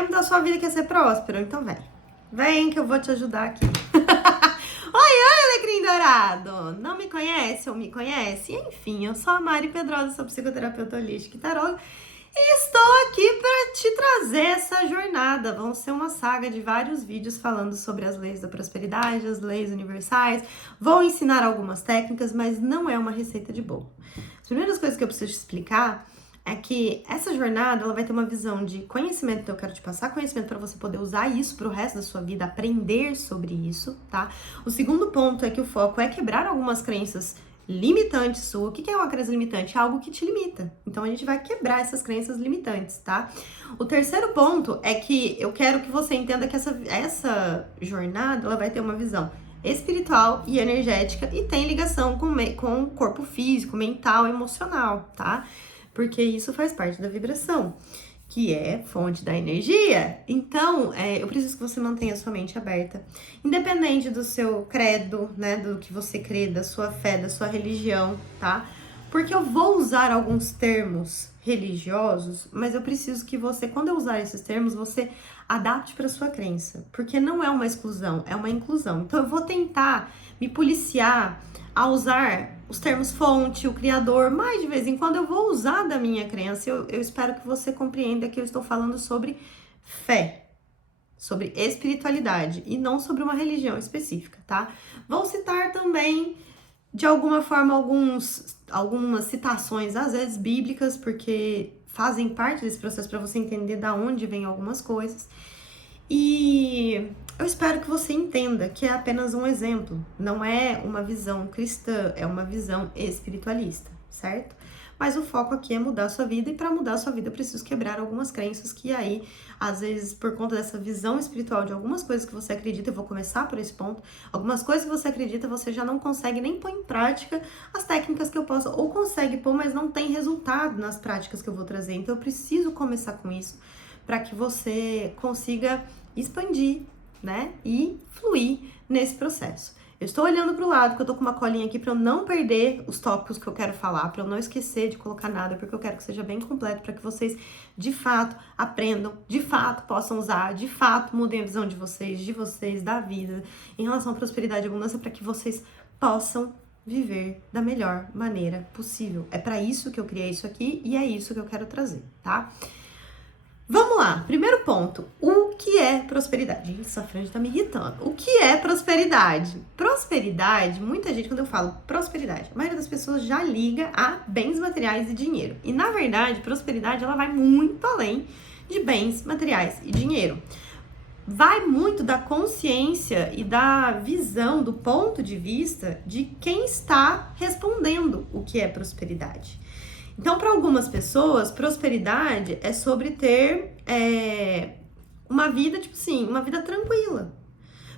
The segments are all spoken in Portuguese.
Quer mudar a sua vida, quer ser próspero? Então vem. Vem que eu vou te ajudar aqui. Oi, alecrim dourado! Não me conhece ou me conhece? Enfim, eu sou a Mari Pedrosa, sou psicoterapeuta holística e taróloga. E estou aqui para te trazer essa jornada. Vão ser uma saga de vários vídeos falando sobre as leis da prosperidade, as leis universais. Vou ensinar algumas técnicas, mas não é uma receita de bolo. As primeiras coisas que eu preciso te explicar é que essa jornada ela vai ter uma visão de conhecimento, então eu quero te passar conhecimento para você poder usar isso para o resto da sua vida, aprender sobre isso, tá? O segundo ponto é que o foco é quebrar algumas crenças limitante sua. O que é uma crença limitante? É algo que te limita. Então a gente vai quebrar essas crenças limitantes, tá? O terceiro ponto é que eu quero que você entenda que essa jornada ela vai ter uma visão espiritual e energética e tem ligação com o corpo físico, mental, emocional, tá? Porque isso faz parte da vibração, que é fonte da energia. Então, eu preciso que você mantenha a sua mente aberta, independente do seu credo, né, do que você crê, da sua fé, da sua religião, tá? Porque eu vou usar alguns termos religiosos, mas eu preciso que você, quando eu usar esses termos, você adapte para sua crença, porque não é uma exclusão, é uma inclusão. Então, eu vou tentar me policiar a usar os termos fonte, o criador, mas de vez em quando eu vou usar da minha crença. Eu espero que você compreenda que eu estou falando sobre fé, sobre espiritualidade e não sobre uma religião específica, tá? Vou citar também, de alguma forma, algumas citações, às vezes bíblicas, porque fazem parte desse processo para você entender da onde vem algumas coisas. E eu espero que você entenda que é apenas um exemplo, não é uma visão cristã, é uma visão espiritualista, certo? Mas o foco aqui é mudar a sua vida, e para mudar a sua vida eu preciso quebrar algumas crenças que aí, às vezes, por conta dessa visão espiritual de algumas coisas que você acredita, eu vou começar por esse ponto, algumas coisas que você acredita, você já não consegue nem pôr em prática as técnicas que eu posso, ou consegue pôr, mas não tem resultado nas práticas que eu vou trazer. Então eu preciso começar com isso, para que você consiga expandir, né, e fluir nesse processo. Eu estou olhando para o lado, que eu tô com uma colinha aqui para eu não perder os tópicos que eu quero falar, para eu não esquecer de colocar nada, porque eu quero que seja bem completo, para que vocês, de fato, aprendam, de fato, possam usar, de fato, mudem a visão de vocês, da vida, em relação à prosperidade e abundância, para que vocês possam viver da melhor maneira possível. É para isso que eu criei isso aqui e é isso que eu quero trazer, tá? Vamos lá, primeiro ponto, o que é prosperidade? Gente, essa franja tá me irritando. O que é prosperidade? Prosperidade, muita gente, quando eu falo prosperidade, a maioria das pessoas já liga a bens materiais e dinheiro. E na verdade, prosperidade, ela vai muito além de bens materiais e dinheiro. Vai muito da consciência e da visão, do ponto de vista de quem está respondendo o que é prosperidade. Então, para algumas pessoas, prosperidade é sobre ter uma vida, tipo assim, uma vida tranquila.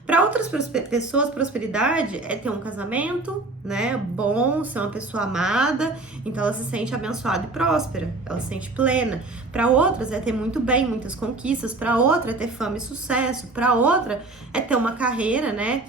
Para outras pessoas, prosperidade é ter um casamento, né, bom, ser uma pessoa amada, então ela se sente abençoada e próspera, ela se sente plena. Para outras é ter muito bem, muitas conquistas, para outra é ter fama e sucesso, para outra é ter uma carreira, né,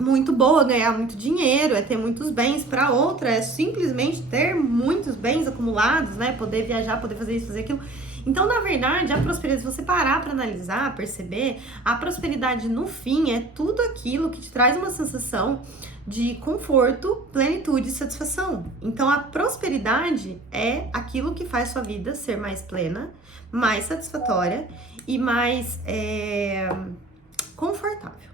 muito boa, ganhar muito dinheiro, é ter muitos bens. Para outra é simplesmente ter muitos bens acumulados, né? Poder viajar, poder fazer isso, fazer aquilo. Então, na verdade, a prosperidade, se você parar para analisar, perceber, a prosperidade no fim é tudo aquilo que te traz uma sensação de conforto, plenitude e satisfação. Então, a prosperidade é aquilo que faz sua vida ser mais plena, mais satisfatória e mais confortável.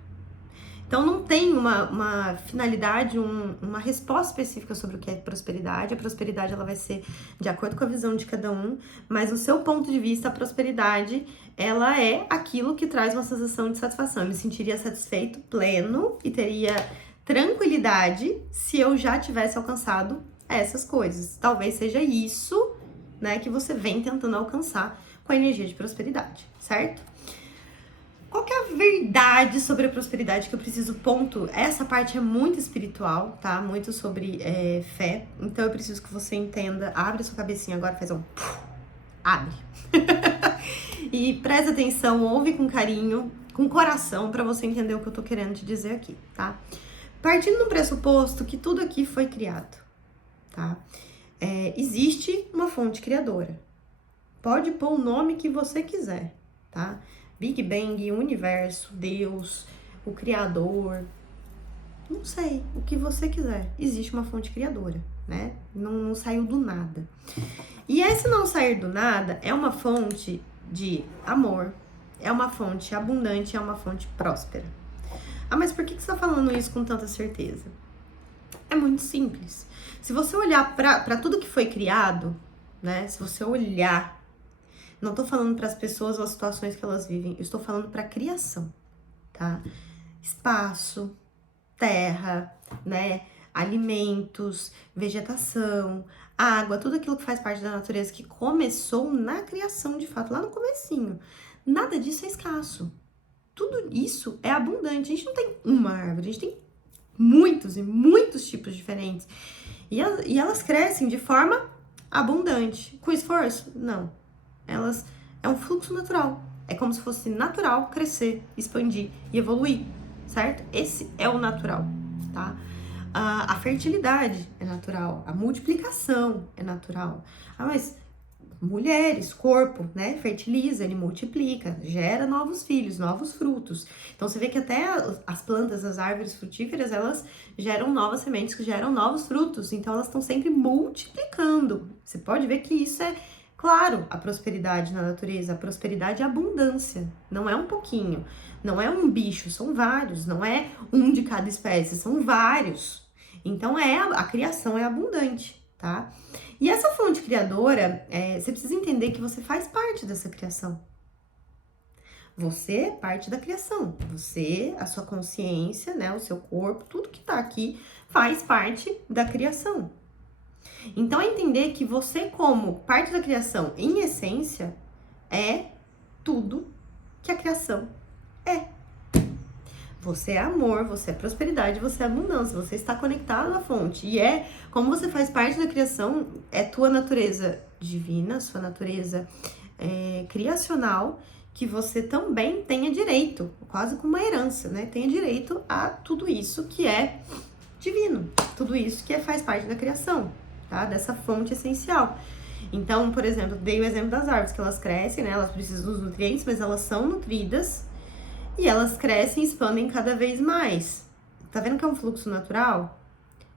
Então, não tem uma finalidade, uma resposta específica sobre o que é prosperidade. A prosperidade ela vai ser de acordo com a visão de cada um, mas no seu ponto de vista, a prosperidade ela é aquilo que traz uma sensação de satisfação. Eu me sentiria satisfeito, pleno e teria tranquilidade se eu já tivesse alcançado essas coisas. Talvez seja isso, né, que você vem tentando alcançar com a energia de prosperidade, certo? Qual que é a verdade sobre a prosperidade que eu preciso ponto? Essa parte é muito espiritual, tá? Muito sobre fé. Então eu preciso que você entenda. Abre a sua cabecinha agora, faz um... Abre. E presta atenção, ouve com carinho, com coração, pra você entender o que eu tô querendo te dizer aqui, tá? Partindo do pressuposto que tudo aqui foi criado, tá? Existe uma fonte criadora. Pode pôr o nome que você quiser. tá? Big Bang, universo, Deus, o Criador, não sei, o que você quiser. Existe uma fonte criadora, né? Não saiu do nada. E esse não sair do nada é uma fonte de amor, é uma fonte abundante, é uma fonte próspera. Ah, mas por que você tá falando isso com tanta certeza? É muito simples. Se você olhar para tudo que foi criado, né? Se você olhar, não tô falando para as pessoas ou as situações que elas vivem, eu estou falando para a criação, tá? Espaço, terra, né? Alimentos, vegetação, água, tudo aquilo que faz parte da natureza que começou na criação, de fato, lá no comecinho. Nada disso é escasso. Tudo isso é abundante. A gente não tem uma árvore, a gente tem muitos e muitos tipos diferentes. E elas crescem de forma abundante. Com esforço? Não. Elas é um fluxo natural. É como se fosse natural crescer, expandir e evoluir, certo? Esse é o natural, tá? A fertilidade é natural, a multiplicação é natural. Ah, mas mulheres, corpo, né? Fertiliza, ele multiplica, gera novos filhos, novos frutos. Então você vê que até as plantas, as árvores frutíferas, elas geram novas sementes que geram novos frutos. Então elas estão sempre multiplicando. Você pode ver que isso é, claro, a prosperidade na natureza. A prosperidade é abundância. Não é um pouquinho, não é um bicho, são vários. Não é um de cada espécie, são vários. Então a criação é abundante, tá? E essa fonte criadora, você precisa entender que você faz parte dessa criação. Você é parte da criação. Você, a sua consciência, né, o seu corpo, tudo que tá aqui faz parte da criação. Então, entender que você, como parte da criação, em essência, é tudo que a criação é. Você é amor, você é prosperidade, você é abundância, você está conectado à fonte. E como você faz parte da criação, é tua natureza divina, sua natureza criacional, que você também tenha direito, quase como uma herança, né? Tenha direito a tudo isso que é divino, tudo isso que faz parte da criação, tá? Dessa fonte essencial. Então, por exemplo, dei o exemplo das árvores, que elas crescem, né? Elas precisam dos nutrientes, mas elas são nutridas. E elas crescem e expandem cada vez mais. Tá vendo que é um fluxo natural?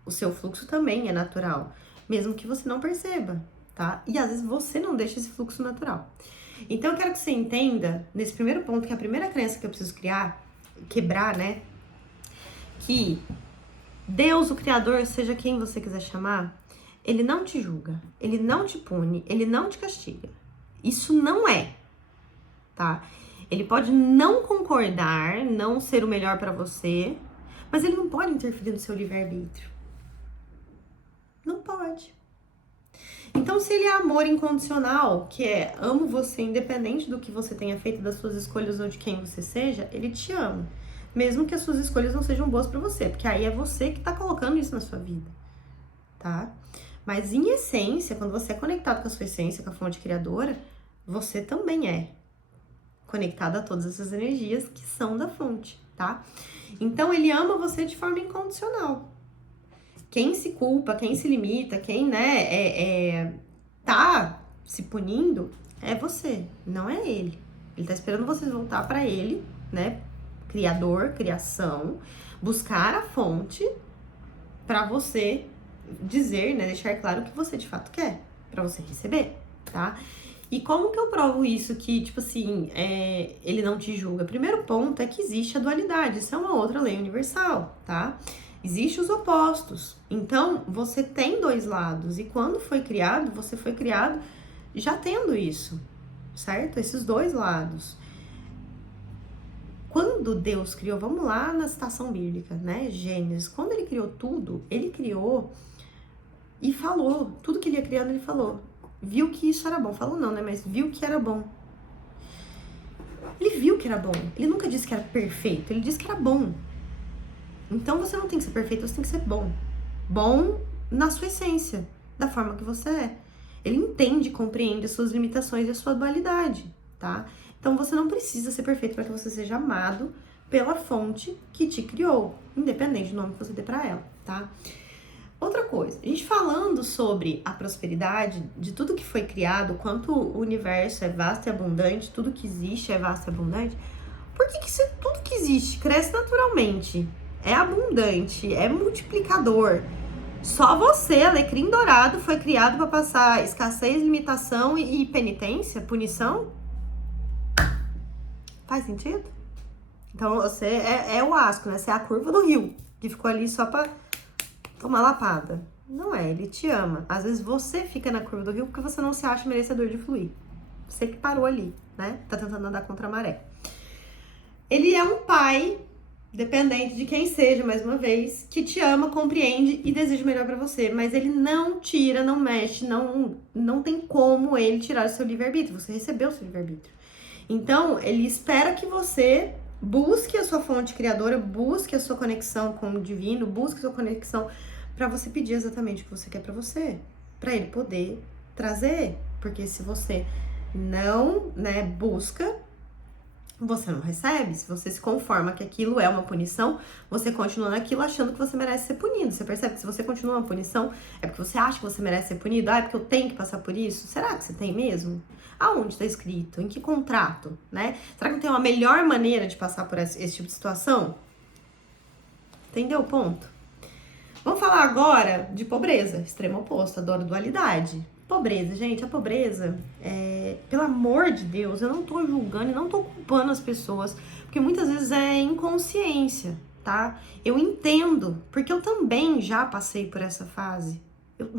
O seu fluxo também é natural, mesmo que você não perceba, tá? E às vezes você não deixa esse fluxo natural. Então eu quero que você entenda, nesse primeiro ponto, que é a primeira crença que eu preciso quebrar, né? Que Deus, o Criador, seja quem você quiser chamar, ele não te julga, ele não te pune, ele não te castiga. Isso não é, tá? Ele pode não concordar, não ser o melhor pra você, mas ele não pode interferir no seu livre-arbítrio. Não pode. Então, se ele é amor incondicional, que é amo você independente do que você tenha feito, das suas escolhas ou de quem você seja, ele te ama. Mesmo que as suas escolhas não sejam boas pra você, porque aí é você que tá colocando isso na sua vida, tá? Mas em essência, quando você é conectado com a sua essência, com a fonte criadora, você também é conectado a todas essas energias que são da fonte, tá? Então, ele ama você de forma incondicional. Quem se culpa, quem se limita, quem, né, tá se punindo, é você, não é ele. Ele tá esperando você voltar pra ele, né, criador, criação, buscar a fonte pra você dizer, né, deixar claro o que você de fato quer, pra você receber, tá? E como que eu provo isso que, tipo assim, ele não te julga? Primeiro ponto é que existe a dualidade, isso é uma outra lei universal, tá? Existem os opostos, então você tem dois lados, e quando foi criado, você foi criado já tendo isso, certo? Esses dois lados. Quando Deus criou, vamos lá na citação bíblica, né? Gênesis, quando ele criou tudo, ele criou e falou, tudo que ele ia criando, ele falou. Viu que isso era bom. Falou não, né? Mas viu que era bom. Ele viu que era bom. Ele nunca disse que era perfeito. Ele disse que era bom. Então você não tem que ser perfeito, você tem que ser bom. Bom na sua essência, da forma que você é. Ele entende, compreende as suas limitações e a sua dualidade, tá? Então você não precisa ser perfeito para que você seja amado pela fonte que te criou, independente do nome que você dê pra ela, tá? Outra coisa, a gente falando sobre a prosperidade, de tudo que foi criado, quanto o universo é vasto e abundante, tudo que existe é vasto e abundante, por que tudo que existe cresce naturalmente, é abundante, é multiplicador? Só você, alecrim dourado, foi criado para passar escassez, limitação e penitência, punição? Faz sentido? Então você é o asco, né? Você é a curva do rio, que ficou ali só pra tomar lapada. Não é, ele te ama. Às vezes você fica na curva do rio porque você não se acha merecedor de fluir. Você que parou ali, né? Tá tentando andar contra a maré. Ele é um pai, dependente de quem seja, mais uma vez, que te ama, compreende e deseja o melhor pra você. Mas ele não tira, não mexe, não tem como ele tirar o seu livre-arbítrio. Você recebeu o seu livre-arbítrio. Então, ele espera que você busque a sua fonte criadora, busque a sua conexão com o divino, busque a sua conexão para você pedir exatamente o que você quer para você, para ele poder trazer. Porque se você não, né, busca, você não recebe. Se você se conforma que aquilo é uma punição, você continua naquilo achando que você merece ser punido. Você percebe que se você continua uma punição, é porque você acha que você merece ser punido? Ah, é porque eu tenho que passar por isso? Será que você tem mesmo? Aonde está escrito? Em que contrato? Né? Será que não tem uma melhor maneira de passar por esse tipo de situação? Entendeu o ponto? Vamos falar agora de pobreza, extremo oposto, adoro dualidade. Pobreza, gente, a pobreza, pelo amor de Deus, eu não tô julgando e não tô culpando as pessoas, porque muitas vezes é inconsciência, tá? Eu entendo, porque eu também já passei por essa fase.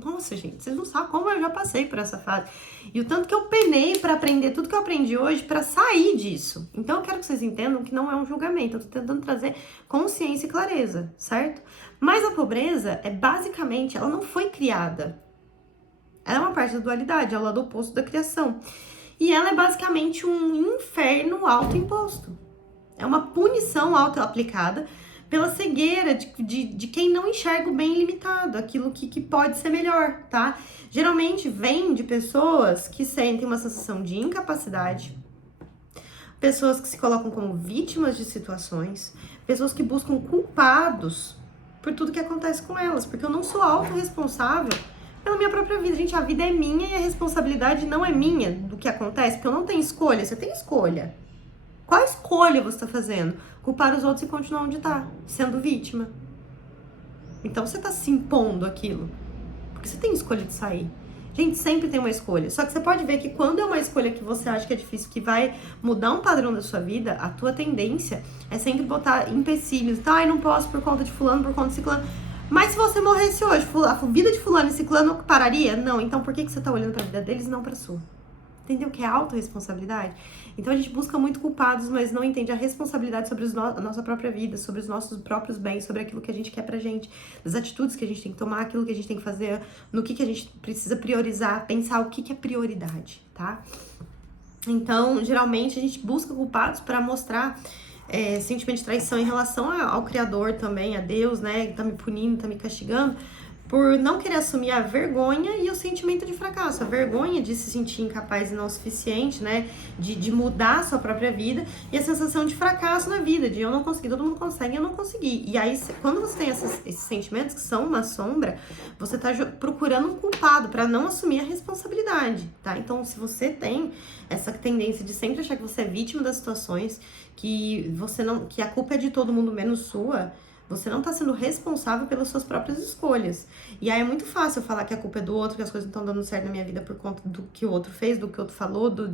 Nossa, gente, vocês não sabem como eu já passei por essa fase. E o tanto que eu penei pra aprender tudo que eu aprendi hoje pra sair disso. Então eu quero que vocês entendam que não é um julgamento, eu tô tentando trazer consciência e clareza, certo? Mas a pobreza é basicamente, ela não foi criada. Ela é uma parte da dualidade, é o lado oposto da criação. E ela é basicamente um inferno autoimposto. É uma punição auto-aplicada pela cegueira de quem não enxerga o bem ilimitado, aquilo que pode ser melhor, tá? Geralmente vem de pessoas que sentem uma sensação de incapacidade, pessoas que se colocam como vítimas de situações, pessoas que buscam culpados por tudo que acontece com elas, porque eu não sou autorresponsável pela minha própria vida. Gente, a vida é minha e a responsabilidade não é minha do que acontece, porque eu não tenho escolha, você tem escolha. Qual escolha você está fazendo? Culpar os outros e continuar onde está, sendo vítima. Então você está se impondo aquilo, porque você tem escolha de sair. Gente, sempre tem uma escolha. Só que você pode ver que quando é uma escolha que você acha que é difícil, que vai mudar um padrão da sua vida, a tua tendência é sempre botar empecilhos. Tá, eu não posso por conta de fulano, por conta de ciclano. Mas se você morresse hoje, a vida de fulano e ciclano pararia? Não, então por que você tá olhando pra vida deles e não pra sua? Entendeu que é autorresponsabilidade? Então a gente busca muito culpados, mas não entende a responsabilidade sobre a nossa própria vida, sobre os nossos próprios bens, sobre aquilo que a gente quer pra gente, das atitudes que a gente tem que tomar, aquilo que a gente tem que fazer, no que a gente precisa priorizar, pensar o que é prioridade, tá? Então, geralmente a gente busca culpados para mostrar sentimento de traição em relação ao Criador também, a Deus, né, que tá me punindo, tá me castigando, por não querer assumir a vergonha e o sentimento de fracasso, a vergonha de se sentir incapaz e não o suficiente, né, de mudar a sua própria vida, e a sensação de fracasso na vida, de eu não consegui, todo mundo consegue, eu não consegui. E aí, quando você tem esses sentimentos que são uma sombra, você tá procurando um culpado para não assumir a responsabilidade, tá? Então, se você tem essa tendência de sempre achar que você é vítima das situações, que a culpa é de todo mundo menos sua, você não tá sendo responsável pelas suas próprias escolhas. E aí é muito fácil falar que a culpa é do outro, que as coisas não estão dando certo na minha vida por conta do que o outro fez, do que o outro falou, do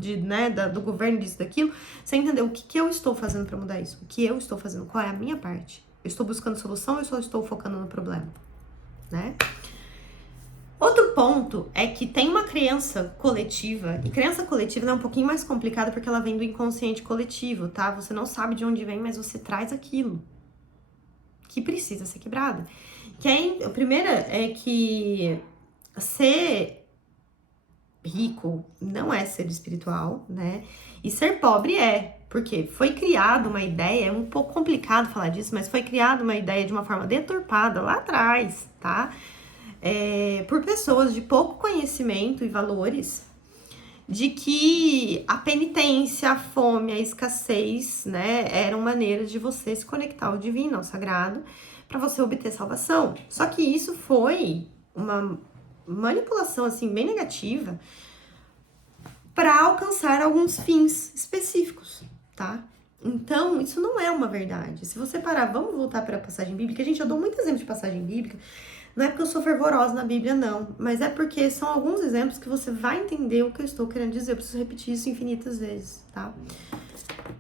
governo, disso, daquilo. Sem entender o que eu estou fazendo pra mudar isso. O que eu estou fazendo, qual é a minha parte. Eu estou buscando solução ou eu só estou focando no problema, né? Outro ponto é que tem uma crença coletiva, e crença coletiva é um pouquinho mais complicada porque ela vem do inconsciente coletivo, tá? Você não sabe de onde vem, mas você traz aquilo que precisa ser quebrada. A primeira é que ser rico não é ser espiritual, né? E ser pobre é, porque foi criada uma ideia, é um pouco complicado falar disso, mas foi criada uma ideia de uma forma deturpada lá atrás, tá? Por pessoas de pouco conhecimento e valores, de que a penitência, a fome, a escassez, né, eram maneiras de você se conectar ao divino, ao sagrado, para você obter salvação. Só que isso foi uma manipulação assim bem negativa para alcançar alguns fins específicos, tá? Então, isso não é uma verdade. Se você parar, vamos voltar para a passagem bíblica. Gente, eu dou muito exemplo de passagem bíblica. Não é porque eu sou fervorosa na Bíblia, não. Mas é porque são alguns exemplos que você vai entender o que eu estou querendo dizer. Eu preciso repetir isso infinitas vezes, tá?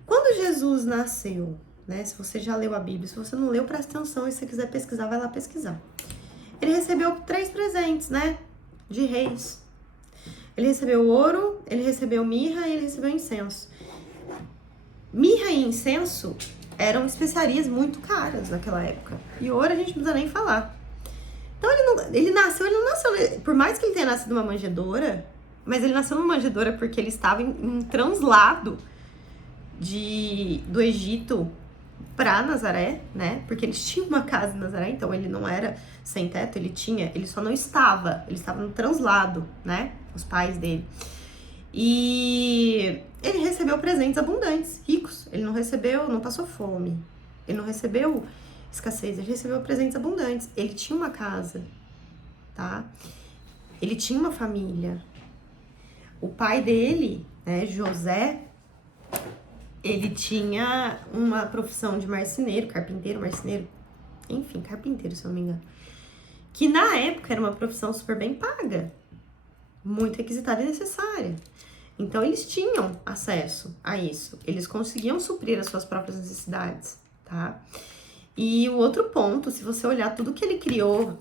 Quando Jesus nasceu, né? Se você já leu a Bíblia, se você não leu, presta atenção. E se você quiser pesquisar, vai lá pesquisar. Ele recebeu 3 presentes, né? De reis. Ele recebeu ouro, ele recebeu mirra e ele recebeu incenso. Mirra e incenso eram especiarias muito caras naquela época. E ouro a gente não precisa nem falar. Então ele não nasceu, por mais que ele tenha nascido numa manjedoura, mas ele nasceu numa manjedoura porque ele estava em translado do Egito para Nazaré, né? Porque eles tinham uma casa em Nazaré, então ele não era sem teto, ele só não estava, ele estava no translado, né? Os pais dele. E ele recebeu presentes abundantes, ricos. Ele não passou fome. Ele não recebeu escassez, ele recebeu presentes abundantes. Ele tinha uma casa, tá? Ele tinha uma família. O pai dele, né, José, ele tinha uma profissão de marceneiro, carpinteiro, marceneiro, enfim, carpinteiro, se eu não me engano. Que na época era uma profissão super bem paga, muito requisitada e necessária. Então, eles tinham acesso a isso. Eles conseguiam suprir as suas próprias necessidades, tá? E o outro ponto, se você olhar tudo que ele criou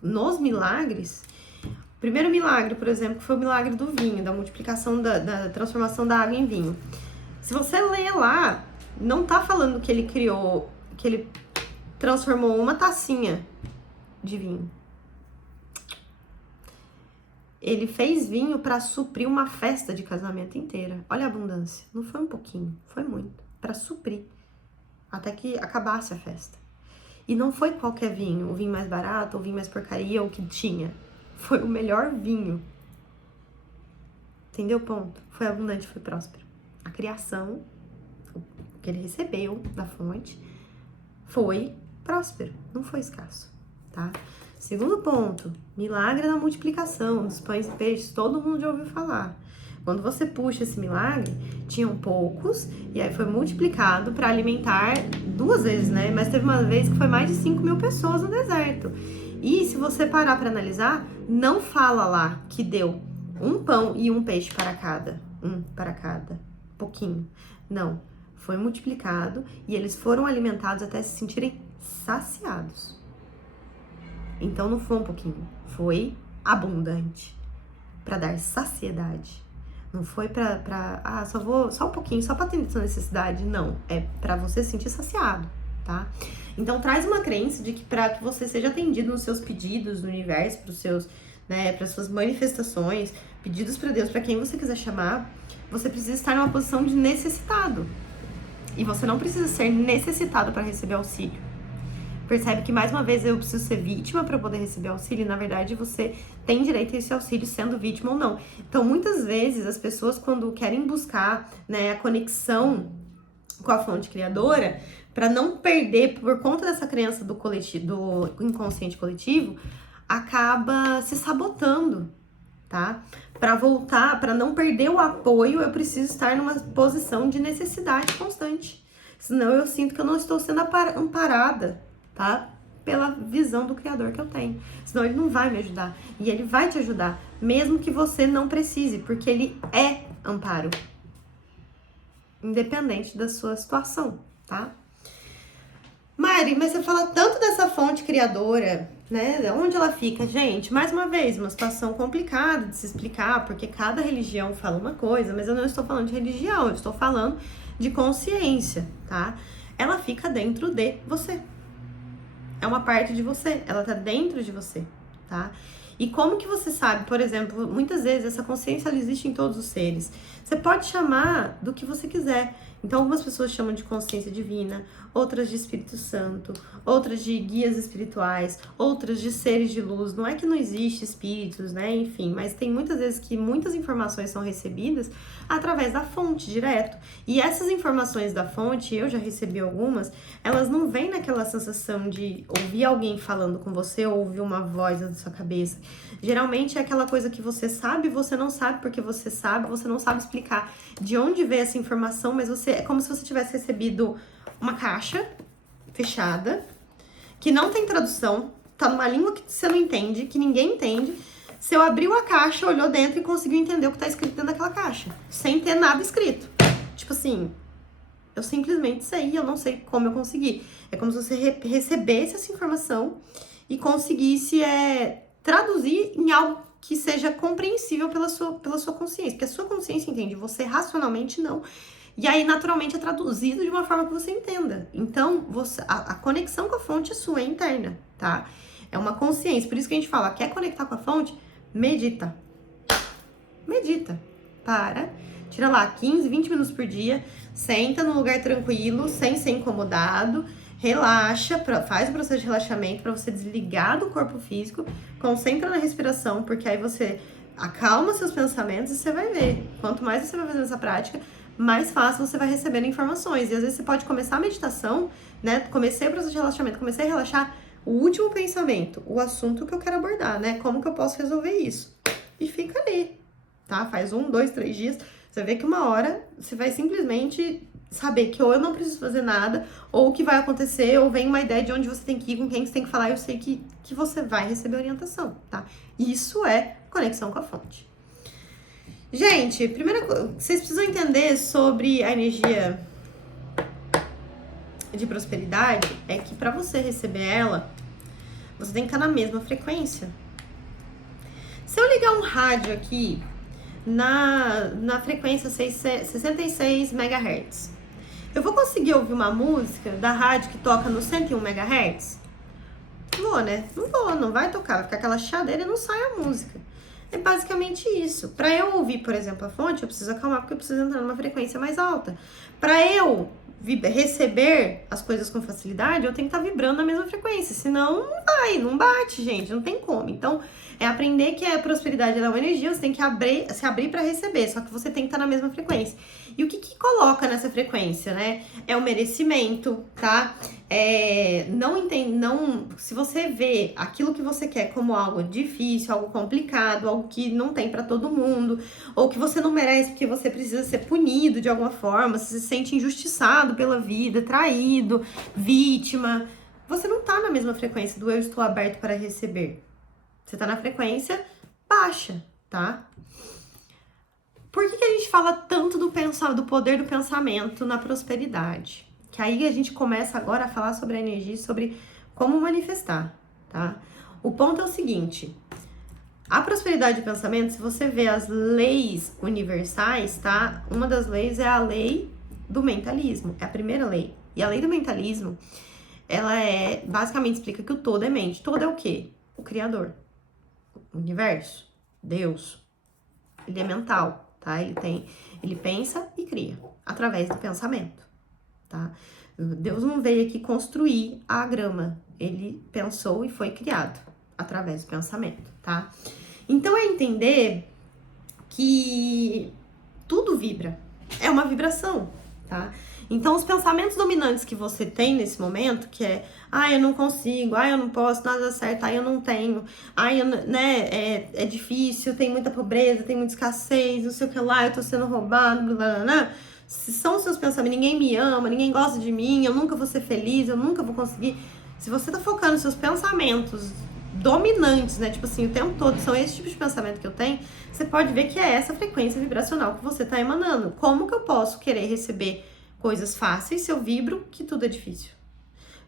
nos milagres, o primeiro milagre, por exemplo, foi o milagre do vinho, da multiplicação, da transformação da água em vinho. Se você ler lá, não tá falando que ele criou, que ele transformou uma tacinha de vinho. Ele fez vinho para suprir uma festa de casamento inteira. Olha a abundância. Não foi um pouquinho, foi muito. Para suprir. Até que acabasse a festa. E não foi qualquer vinho. O vinho mais barato, o vinho mais porcaria, o que tinha. Foi o melhor vinho. Entendeu o ponto? Foi abundante, foi próspero. A criação, o que ele recebeu da fonte, foi próspero. Não foi escasso, tá? Segundo ponto, milagre da multiplicação dos pães e peixes, todo mundo já ouviu falar. Quando você puxa esse milagre, tinham poucos, e aí foi multiplicado para alimentar 2 vezes, né? Mas teve uma vez que foi mais de 5.000 pessoas no deserto. E se você parar para analisar, não fala lá que deu 1 pão e 1 peixe para cada. Pouquinho. Não, foi multiplicado e eles foram alimentados até se sentirem saciados. Então não foi um pouquinho, foi abundante, para dar saciedade. Não foi só um pouquinho, só para atender sua necessidade, não. É para você se sentir saciado, tá? Então traz uma crença de que para que você seja atendido nos seus pedidos no universo, para os seus, né, para suas manifestações, pedidos para Deus, para quem você quiser chamar, você precisa estar numa posição de necessitado. E você não precisa ser necessitado para receber auxílio. Percebe que, mais uma vez, eu preciso ser vítima para poder receber auxílio. E, na verdade, você tem direito a esse auxílio sendo vítima ou não. Então, muitas vezes, as pessoas, quando querem buscar, né, a conexão com a fonte criadora, para não perder, por conta dessa crença do inconsciente coletivo, acaba se sabotando, tá? Para voltar, para não perder o apoio, eu preciso estar numa posição de necessidade constante. Senão, eu sinto que eu não estou sendo amparada, tá? Pela visão do Criador que eu tenho. Senão ele não vai me ajudar. E ele vai te ajudar, mesmo que você não precise, porque ele é amparo. Independente da sua situação, tá? Mari, mas você fala tanto dessa fonte criadora, né? Onde ela fica? Gente, mais uma vez, uma situação complicada de se explicar, porque cada religião fala uma coisa, mas eu não estou falando de religião, eu estou falando de consciência, tá? Ela fica dentro de você. É uma parte de você, ela tá dentro de você, tá? E como que você sabe, por exemplo, muitas vezes essa consciência ela existe em todos os seres. Você pode chamar do que você quiser. Então, algumas pessoas chamam de consciência divina, outras de Espírito Santo, outras de guias espirituais, outras de seres de luz. Não é que não existe espíritos, né? Enfim, mas tem muitas vezes que muitas informações são recebidas através da fonte, direto. E essas informações da fonte, eu já recebi algumas, elas não vêm naquela sensação de ouvir alguém falando com você ou ouvir uma voz na sua cabeça. Geralmente é aquela coisa que você não sabe porque você não sabe explicar de onde veio essa informação, mas é como se você tivesse recebido uma caixa fechada, que não tem tradução, tá numa língua que você não entende, que ninguém entende. Você abriu a caixa, olhou dentro e conseguiu entender o que tá escrito dentro daquela caixa, sem ter nada escrito. Tipo assim, eu simplesmente sei, eu não sei como eu consegui. É como se você recebesse essa informação e conseguisse traduzir em algo que seja compreensível pela sua consciência. Porque a sua consciência entende, você racionalmente não. E aí, naturalmente, é traduzido de uma forma que você entenda. Então, a conexão com a fonte é sua, é interna, tá? É uma consciência. Por isso que a gente fala, quer conectar com a fonte? Medita. Medita. Para. Tira lá 15, 20 minutos por dia. Senta num lugar tranquilo, sem ser incomodado. Relaxa, faz o processo de relaxamento para você desligar do corpo físico. Concentra na respiração, porque aí você acalma seus pensamentos e você vai ver. Quanto mais você vai fazendo essa prática, mais fácil você vai recebendo informações. E às vezes você pode começar a meditação, né? Comecei o processo de relaxamento, comecei a relaxar, o último pensamento, o assunto que eu quero abordar, né? Como que eu posso resolver isso? E fica ali, tá? Faz 1, 2, 3 dias. Você vê que uma hora você vai simplesmente saber que ou eu não preciso fazer nada, ou o que vai acontecer, ou vem uma ideia de onde você tem que ir, com quem você tem que falar, eu sei que você vai receber orientação, tá? Isso é conexão com a fonte. Gente, primeira coisa, vocês precisam entender sobre a energia de prosperidade é que para você receber ela, você tem que estar na mesma frequência. Se eu ligar um rádio aqui na frequência 66 MHz, eu vou conseguir ouvir uma música da rádio que toca no 101 MHz? Vou, né? Não vou, não vai tocar, vai ficar aquela chiadeira e não sai a música. É basicamente isso. Para eu ouvir, por exemplo, a fonte, eu preciso acalmar porque eu preciso entrar numa frequência mais alta. Para eu receber as coisas com facilidade, eu tenho que estar vibrando na mesma frequência. Senão, não vai, não bate, gente, não tem como. Então, é aprender que a prosperidade é uma energia, você tem que se abrir para receber, só que você tem que estar na mesma frequência. E o que coloca nessa frequência, né? É o merecimento, tá? Se você vê aquilo que você quer como algo difícil, algo complicado, algo que não tem para todo mundo, ou que você não merece porque você precisa ser punido de alguma forma, você se sente injustiçado pela vida, traído, vítima, você não tá na mesma frequência do eu estou aberto para receber. Você tá na frequência baixa, tá? Por que a gente fala tanto do poder do pensamento na prosperidade? Que aí a gente começa agora a falar sobre a energia e sobre como manifestar, tá? O ponto é o seguinte, a prosperidade de pensamento, se você vê as leis universais, tá? Uma das leis é a lei do mentalismo, é a primeira lei. E a lei do mentalismo, ela basicamente explica que o todo é mente. Todo é o quê? O Criador, o universo, Deus. Ele é mental, tá? Ele pensa e cria através do pensamento, tá? Deus não veio aqui construir a grama, ele pensou e foi criado através do pensamento, tá? Então é entender que tudo vibra, é uma vibração, tá? Então os pensamentos dominantes que você tem nesse momento, que é, eu não consigo, eu não posso, nada dá certo, eu não tenho, é difícil, tem muita pobreza, tem muita escassez, não sei o que lá, eu tô sendo roubado, blá, blá, blá. Se são os seus pensamentos, ninguém me ama, ninguém gosta de mim, eu nunca vou ser feliz, eu nunca vou conseguir. Se você tá focando nos seus pensamentos dominantes, né, tipo assim, o tempo todo, são esse tipo de pensamento que eu tenho, você pode ver que é essa frequência vibracional que você tá emanando. Como que eu posso querer receber coisas fáceis se eu vibro que tudo é difícil?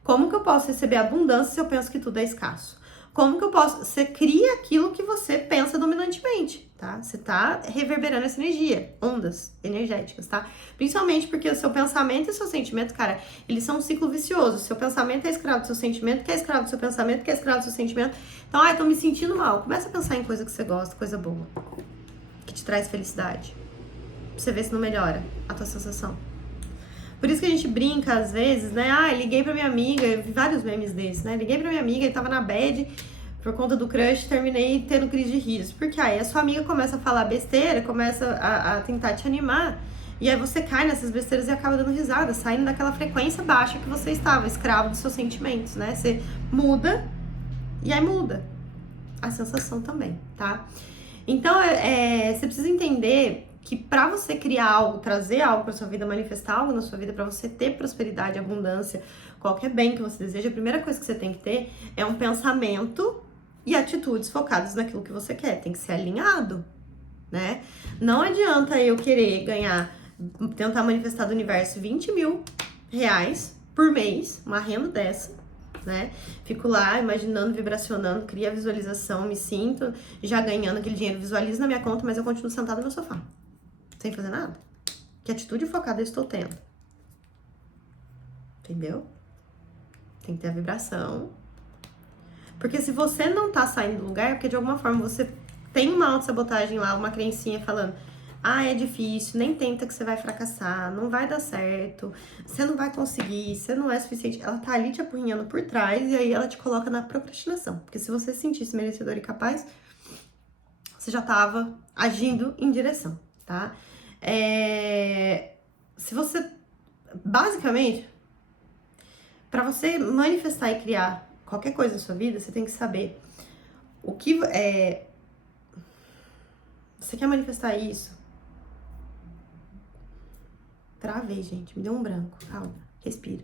Como que eu posso receber abundância se eu penso que tudo é escasso? Como que eu posso... Você cria aquilo que você pensa dominantemente. tá? Você tá reverberando essa energia, ondas energéticas, tá? Principalmente porque o seu pensamento e o seu sentimento, cara, eles são um ciclo vicioso. O seu pensamento é escravo do seu sentimento, que é escravo do seu pensamento, que é escravo do seu sentimento. Então, tô me sentindo mal. Começa a pensar em coisa que você gosta, coisa boa, que te traz felicidade. Pra você ver se não melhora a tua sensação. Por isso que a gente brinca às vezes, né? Liguei pra minha amiga, eu vi vários memes desses, né? Liguei pra minha amiga e tava na bad por conta do crush, terminei tendo crise de riso. Porque aí a sua amiga começa a falar besteira, começa a tentar te animar, e aí você cai nessas besteiras e acaba dando risada, saindo daquela frequência baixa que você estava, escravo dos seus sentimentos, né? Você muda, e aí muda a sensação também, tá? Então, você precisa entender que pra você criar algo, trazer algo pra sua vida, manifestar algo na sua vida, pra você ter prosperidade, abundância, qualquer bem que você deseja, a primeira coisa que você tem que ter é um pensamento e atitudes focadas naquilo que você quer. Tem que ser alinhado, né? Não adianta eu querer tentar manifestar do universo 20 mil reais por mês, uma renda dessa, né? Fico lá imaginando, vibracionando, crio a visualização, me sinto já ganhando aquele dinheiro, visualizo na minha conta, mas eu continuo sentada no meu sofá, sem fazer nada. Que atitude focada eu estou tendo? Entendeu? Tem que ter a vibração. Porque se você não tá saindo do lugar, é porque de alguma forma você tem uma autossabotagem lá, uma crencinha falando: é difícil, nem tenta que você vai fracassar, não vai dar certo, você não vai conseguir, você não é suficiente. Ela tá ali te apurrinhando por trás e aí ela te coloca na procrastinação. Porque se você se sentisse merecedor e capaz, você já tava agindo em direção, tá? Se você, basicamente, para você manifestar e criar qualquer coisa na sua vida, você tem que saber o que você quer manifestar isso. Travei, gente, me deu um branco. Calma, respira.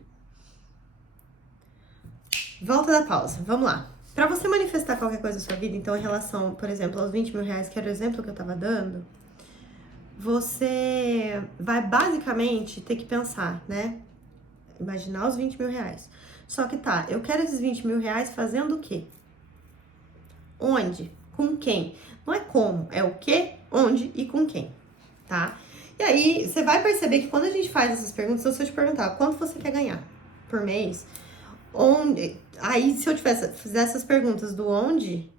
Volta da pausa, vamos lá. Para você manifestar qualquer coisa na sua vida, então em relação, por exemplo, aos 20 mil reais, que era o exemplo que eu tava dando, você vai basicamente ter que pensar, né? Imaginar os 20 mil reais. Só que eu quero esses 20 mil reais fazendo o quê? Onde? Com quem? Não é como, é o que, onde e com quem, tá? E aí, você vai perceber que quando a gente faz essas perguntas, se eu te perguntar quanto você quer ganhar por mês, onde... Aí, se eu fizer essas perguntas do onde,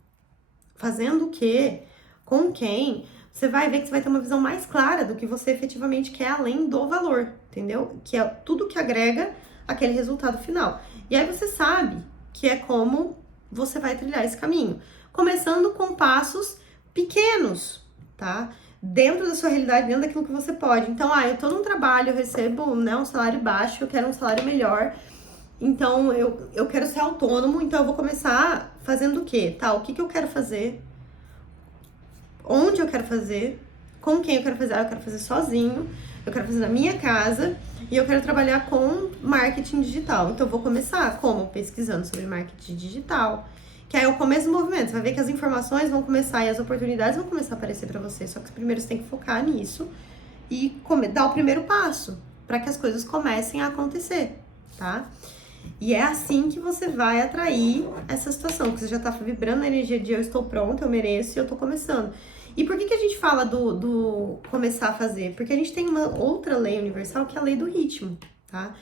fazendo o quê, com quem, você vai ver que você vai ter uma visão mais clara do que você efetivamente quer além do valor, entendeu? Que é tudo que agrega aquele resultado final. E aí você sabe que é como você vai trilhar esse caminho. Começando com passos pequenos, tá? Dentro da sua realidade, dentro daquilo que você pode. Então, eu tô num trabalho, eu recebo, né, um salário baixo, eu quero um salário melhor. Então, eu quero ser autônomo, então eu vou começar fazendo o quê? Tá, o que eu quero fazer? Onde eu quero fazer? Com quem eu quero fazer? Eu quero fazer sozinho, eu quero fazer na minha casa e eu quero trabalhar com marketing digital. Então, eu vou começar como? Pesquisando sobre marketing digital. Que aí é o começo do movimento. Você vai ver que as informações vão começar e as oportunidades vão começar a aparecer pra você. Só que primeiro você tem que focar nisso e dar o primeiro passo para que as coisas comecem a acontecer, tá? E é assim que você vai atrair essa situação, que você já tá vibrando na energia de eu estou pronta, eu mereço e eu tô começando. E por que a gente fala do começar a fazer? Porque a gente tem uma outra lei universal que é a lei do ritmo, tá?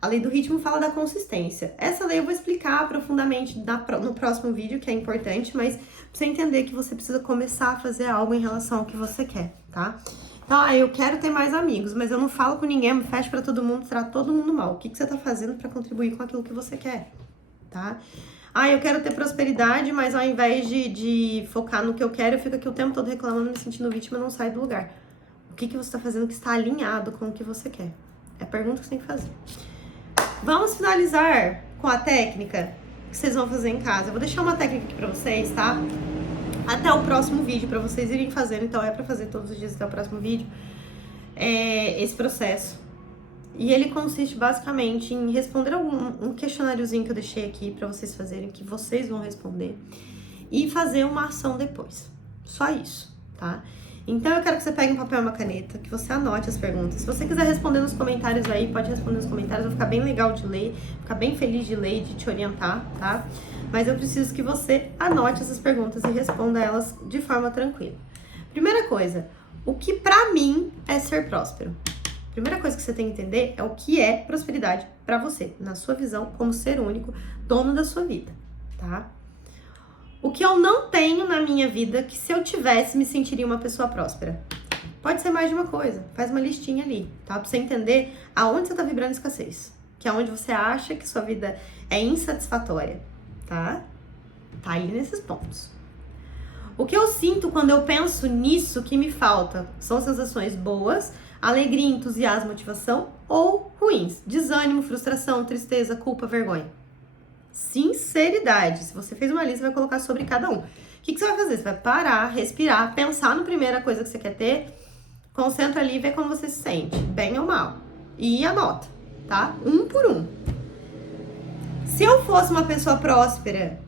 A lei do ritmo fala da consistência. Essa lei eu vou explicar profundamente no próximo vídeo, que é importante, mas pra você entender que você precisa começar a fazer algo em relação ao que você quer, tá? Então, eu quero ter mais amigos, mas eu não falo com ninguém, me fecho pra todo mundo, trato todo mundo mal. O que você tá fazendo pra contribuir com aquilo que você quer, tá? Eu quero ter prosperidade, mas ao invés de focar no que eu quero, eu fico aqui o tempo todo reclamando, me sentindo vítima e não saio do lugar. O que você tá fazendo que está alinhado com o que você quer? É a pergunta que você tem que fazer. Vamos finalizar com a técnica que vocês vão fazer em casa. Eu vou deixar uma técnica aqui pra vocês, tá? Até o próximo vídeo, pra vocês irem fazendo. Então, é pra fazer todos os dias até o próximo vídeo. Esse processo. E ele consiste basicamente em responder um questionáriozinho que eu deixei aqui pra vocês fazerem, que vocês vão responder. E fazer uma ação depois. Só isso, tá? Então, eu quero que você pegue um papel e uma caneta, que você anote as perguntas. Se você quiser responder nos comentários aí, pode responder nos comentários. Vai ficar bem legal de ler, ficar bem feliz de ler e de te orientar, tá? Mas eu preciso que você anote essas perguntas e responda elas de forma tranquila. Primeira coisa, o que pra mim é ser próspero? Primeira coisa que você tem que entender é o que é prosperidade pra você, na sua visão como ser único, dono da sua vida, tá? O que eu não tenho na minha vida que se eu tivesse me sentiria uma pessoa próspera? Pode ser mais de uma coisa, faz uma listinha ali, tá? Pra você entender aonde você tá vibrando escassez, que é onde você acha que sua vida é insatisfatória, tá? Tá aí nesses pontos. O que eu sinto quando eu penso nisso que me falta são sensações boas, alegria, entusiasmo, motivação ou ruins, desânimo, frustração, tristeza, culpa, vergonha. Sinceridade. Se você fez uma lista, vai colocar sobre cada um. O que você vai fazer? Você vai parar, respirar, pensar na primeira coisa que você quer ter, concentra ali e vê como você se sente, bem ou mal. E anota, tá? Um por um. Se eu fosse uma pessoa próspera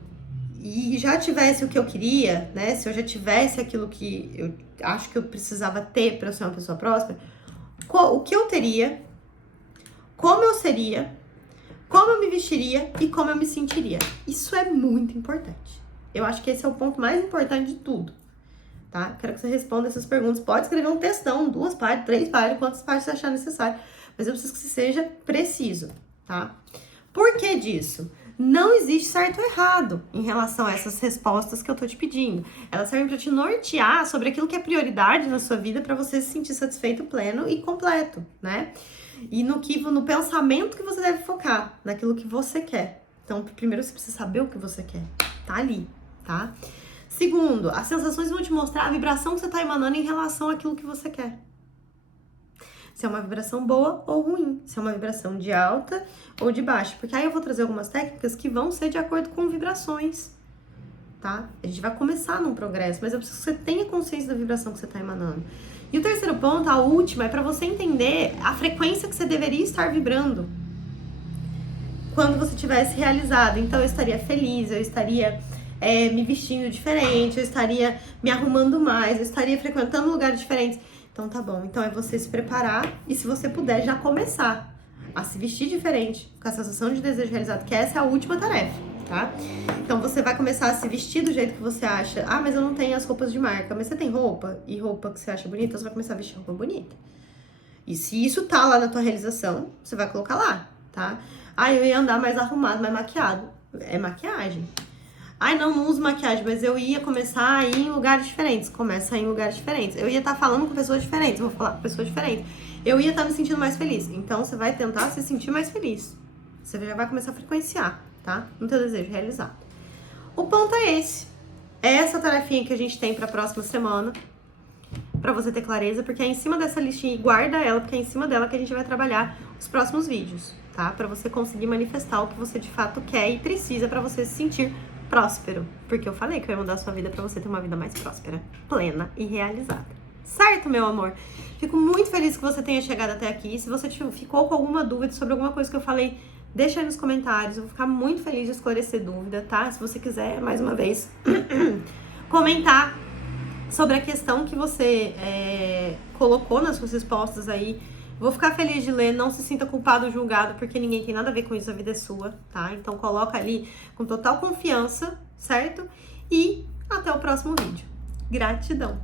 e já tivesse o que eu queria, né? Se eu já tivesse aquilo que eu acho que eu precisava ter para eu ser uma pessoa próspera, o que eu teria, como eu seria, como eu me vestiria e como eu me sentiria. Isso é muito importante. Eu acho que esse é o ponto mais importante de tudo, tá? Quero que você responda essas perguntas. Pode escrever um textão, 2 páginas, 3 páginas, quantas páginas você achar necessário. Mas eu preciso que você seja preciso, tá? Por que disso? Não existe certo ou errado em relação a essas respostas que eu tô te pedindo. Elas servem para te nortear sobre aquilo que é prioridade na sua vida para você se sentir satisfeito, pleno e completo, né? E no pensamento que você deve focar, naquilo que você quer. Então, primeiro você precisa saber o que você quer. Tá ali, tá? Segundo, as sensações vão te mostrar a vibração que você tá emanando em relação àquilo que você quer. Se é uma vibração boa ou ruim. Se é uma vibração de alta ou de baixa. Porque aí eu vou trazer algumas técnicas que vão ser de acordo com vibrações, tá? A gente vai começar num progresso, mas eu preciso que você tenha consciência da vibração que você tá emanando. E o terceiro ponto, a última, é para você entender a frequência que você deveria estar vibrando quando você tivesse realizado. Então, eu estaria feliz, eu estaria me vestindo diferente, eu estaria me arrumando mais, eu estaria frequentando lugares diferentes. Então, tá bom. Então, é você se preparar e, se você puder, já começar a se vestir diferente, com a sensação de desejo realizado, que essa é a última tarefa, tá? Então, você vai começar a se vestir do jeito que você acha. Ah, mas eu não tenho as roupas de marca. Mas você tem roupa? E roupa que você acha bonita? Você vai começar a vestir roupa bonita. E se isso tá lá na tua realização, você vai colocar lá, tá? Ah, eu ia andar mais arrumado, mais maquiado. É maquiagem. Ai, não uso maquiagem, mas eu ia começar a ir em lugares diferentes. Começa a ir em lugares diferentes. Eu ia estar falando com pessoas diferentes. Vou falar com pessoas diferentes. Eu ia estar me sentindo mais feliz. Então, você vai tentar se sentir mais feliz. Você já vai começar a frequenciar, tá? No teu desejo realizado. O ponto é esse. É essa tarefinha que a gente tem pra próxima semana. Pra você ter clareza. Porque é em cima dessa listinha. E guarda ela, porque é em cima dela que a gente vai trabalhar os próximos vídeos, tá? Pra você conseguir manifestar o que você de fato quer e precisa pra você se sentir próspero, porque eu falei que eu ia mudar a sua vida pra você ter uma vida mais próspera, plena e realizada. Certo, meu amor? Fico muito feliz que você tenha chegado até aqui. Se você ficou com alguma dúvida sobre alguma coisa que eu falei, deixa aí nos comentários. Eu vou ficar muito feliz de esclarecer dúvida, tá? Se você quiser, mais uma vez, comentar sobre a questão que você colocou nas suas respostas aí. Vou ficar feliz de ler, não se sinta culpado ou julgado, porque ninguém tem nada a ver com isso, a vida é sua, tá? Então coloca ali com total confiança, certo? E até o próximo vídeo. Gratidão!